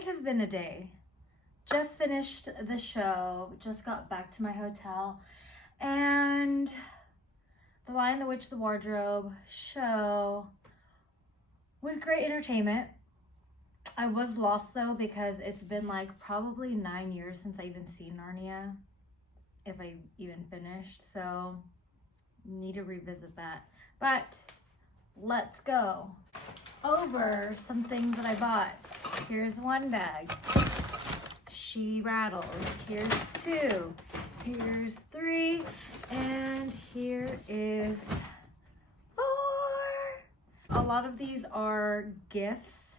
It has been a day. Just finished the show, just got back to my hotel, and the Lion, the Witch, the Wardrobe show was great entertainment. I was lost though because it's been like probably 9 years since I even seen Narnia, if I even finished, so need to revisit that. But let's go over some things that I bought. Here's one bag. She rattles. Here's two. Here's three. And here is four. A lot of these are gifts,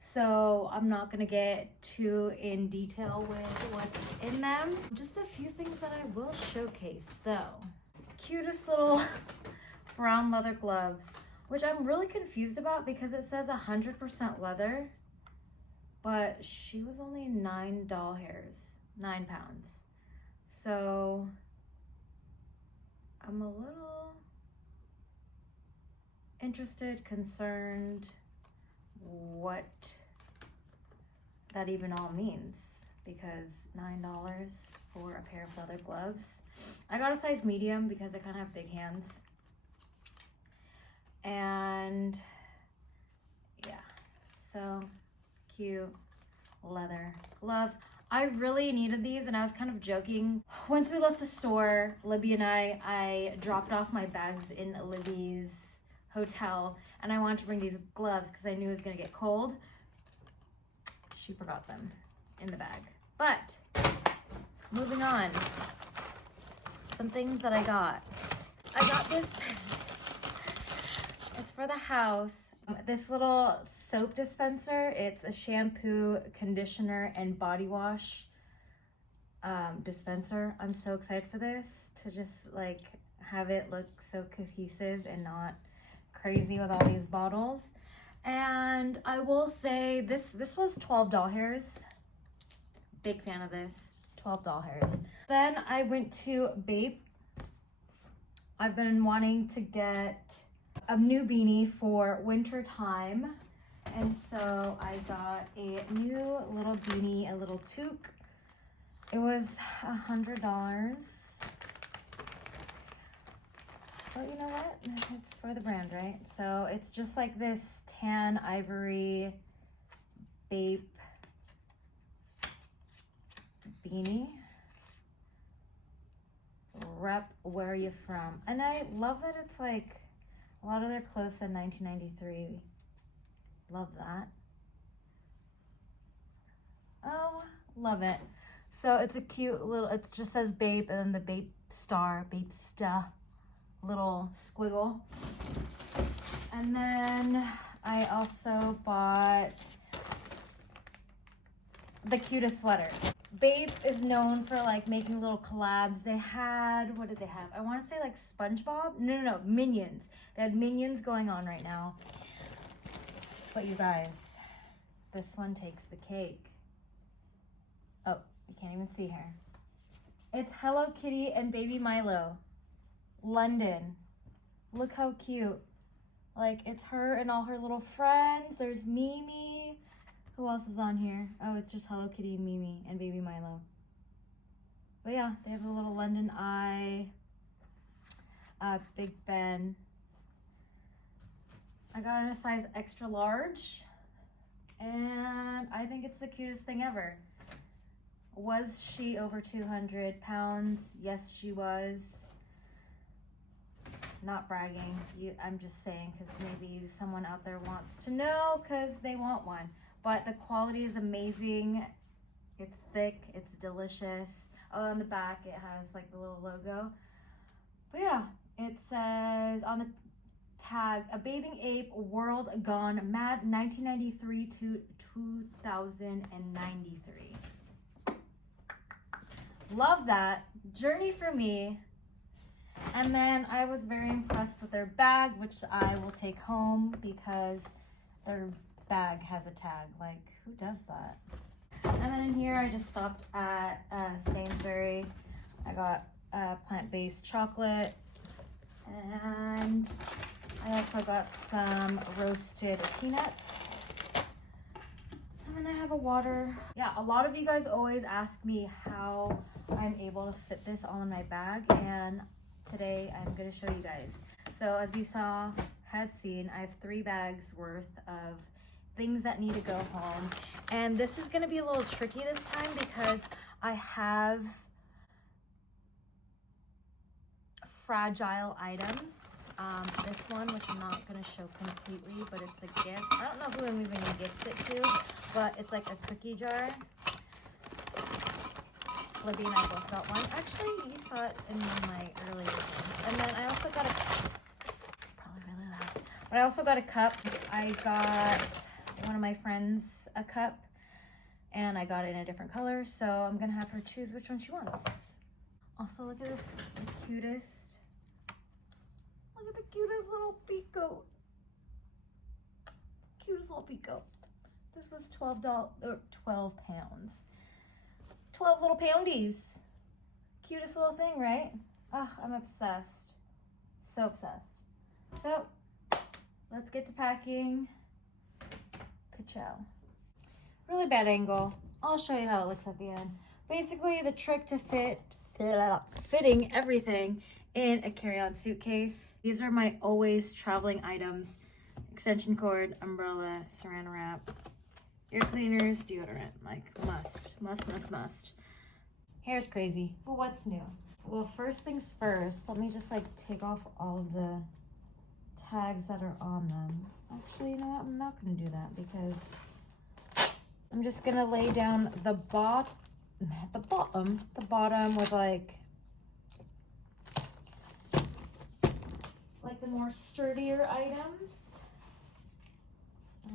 so I'm not gonna get too in detail with what's in them. Just a few things that I will showcase though. Cutest little brown leather gloves, which I'm really confused about because it says 100% leather, but she was only 9 doll hairs, 9 pounds. So I'm a little interested, concerned what that even all means, because $9 for a pair of leather gloves. I got a size medium because I kind of have big hands. And yeah, so cute leather gloves. I really needed these, and I was kind of joking. Once we left the store, Libby and I dropped off my bags in Libby's hotel, and I wanted to bring these gloves because I knew it was gonna get cold. She forgot them in the bag. But moving on, some things that I got. I got this. It's for the house. This little soap dispenser. It's a shampoo, conditioner, and body wash dispenser. I'm so excited for this, to just like have it look so cohesive and not crazy with all these bottles. And I will say this was 12 doll hairs. Big fan of this. 12 doll hairs. Then I went to Bape. I've been wanting to get a new beanie for winter time, and so I got a new little beanie, a little toque. It was $100. But you know what? It's for the brand, right? So it's just like this tan ivory Bape beanie. Rep where you from. And I love that it's like a lot of their clothes said 1993. Love that. Oh, love it. So it's a cute little, it just says Bape and then the Bape star, Bape sta, little squiggle. And then I also bought the cutest sweater. Bape is known for like making little collabs. They had, what did they have? I want to say like SpongeBob. No, Minions. They had Minions going on right now. But you guys, this one takes the cake. Oh, you can't even see her. It's Hello Kitty and Baby Milo. London. Look how cute. Like, it's her and all her little friends. There's Mimi. Who else is on here? Oh, it's just Hello Kitty and Mimi and Baby Milo. But yeah, they have a little London Eye, Big Ben. I got in a size extra large, and I think it's the cutest thing ever. Was she over 200 pounds? Yes, she was. Not bragging. I'm just saying because maybe someone out there wants to know because they want one. But the quality is amazing. It's thick, it's delicious. Oh, on the back it has like the little logo. But yeah, it says on the tag, a bathing ape world gone mad 1993 to 2093. Love that. Journey for me. And then I was very impressed with their bag, which I will take home because their bag has a tag. Like, who does that? And then in here I just stopped at Sainsbury. I got plant-based chocolate, and I also got some roasted peanuts. And then I have have a water. Yeah, a lot of you guys always ask me how I'm able to fit this all in my bag, and today I'm gonna show you guys. So as you had seen, I have 3 bags worth of things that need to go home. And this is gonna be a little tricky this time because I have fragile items. This one, which I'm not gonna show completely, but it's a gift. I don't know who I'm even gonna gift it to, but it's like a cookie jar. Libby and I both got one. Actually, you saw it in one of my earlier ones. And then I also got it's probably really loud. But I also got a cup. I got one of my friends a cup, and I got it in a different color, so I'm gonna have her choose which one she wants. Also, look at this, the cutest. Look at the cutest little peacoat. Cutest little peacoat. This was $12 or 12 pounds. 12 little poundies. Cutest little thing, right? Oh, I'm obsessed. So obsessed. So, let's get to packing. Ka-chow. Really bad angle. I'll show you how it looks at the end. Basically, the trick to fitting everything in a carry-on suitcase. These are my always traveling items. Extension cord, umbrella, saran wrap, air cleaners, deodorant. Like, must. Hair's crazy. But what's new? Well, first things first, let me just like take off all of the tags that are on them. Actually, you know what? I'm not gonna do that because I'm just gonna lay down the bottom with like the more sturdier items. I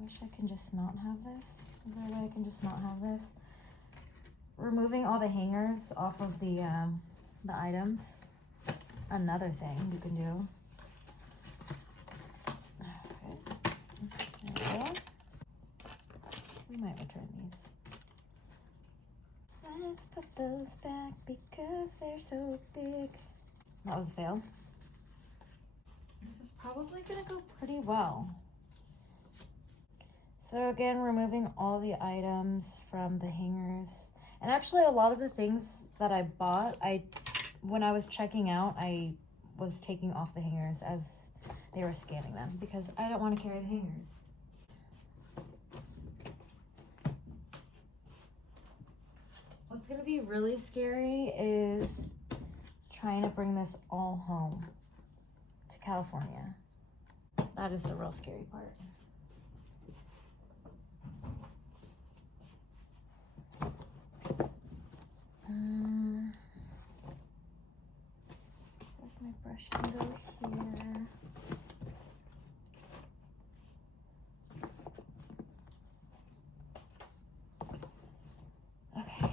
wish I can just not have this. Is there a way I can just not have this? Removing all the hangers off of the items. Another thing you can do. Okay. There we go. We might return these. Let's put those back because they're so big. That was a fail. This is probably gonna go pretty well. So again, removing all the items from the hangers. And actually a lot of the things that I bought, when I was checking out, I was taking off the hangers as they were scanning them because I don't want to carry the hangers. What's gonna be really scary is trying to bring this all home to California. That is the real scary part. So if my brush can go here. Okay.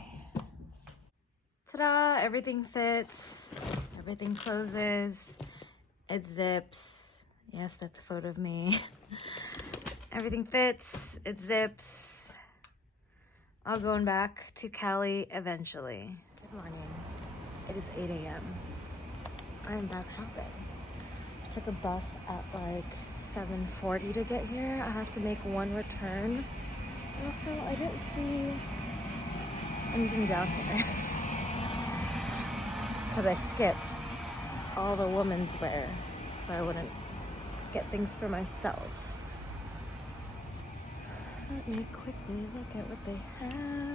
Ta-da! Everything fits. Everything closes. It zips. Yes, that's a photo of me. Everything fits. It zips. I'll go back to Cali eventually. Good morning. It is 8 a.m. I am back shopping. I took a bus at like 7:40 to get here. I have to make one return. And also, I didn't see anything down here because I skipped all the women's wear so I wouldn't get things for myself. Let me quickly look at what they have.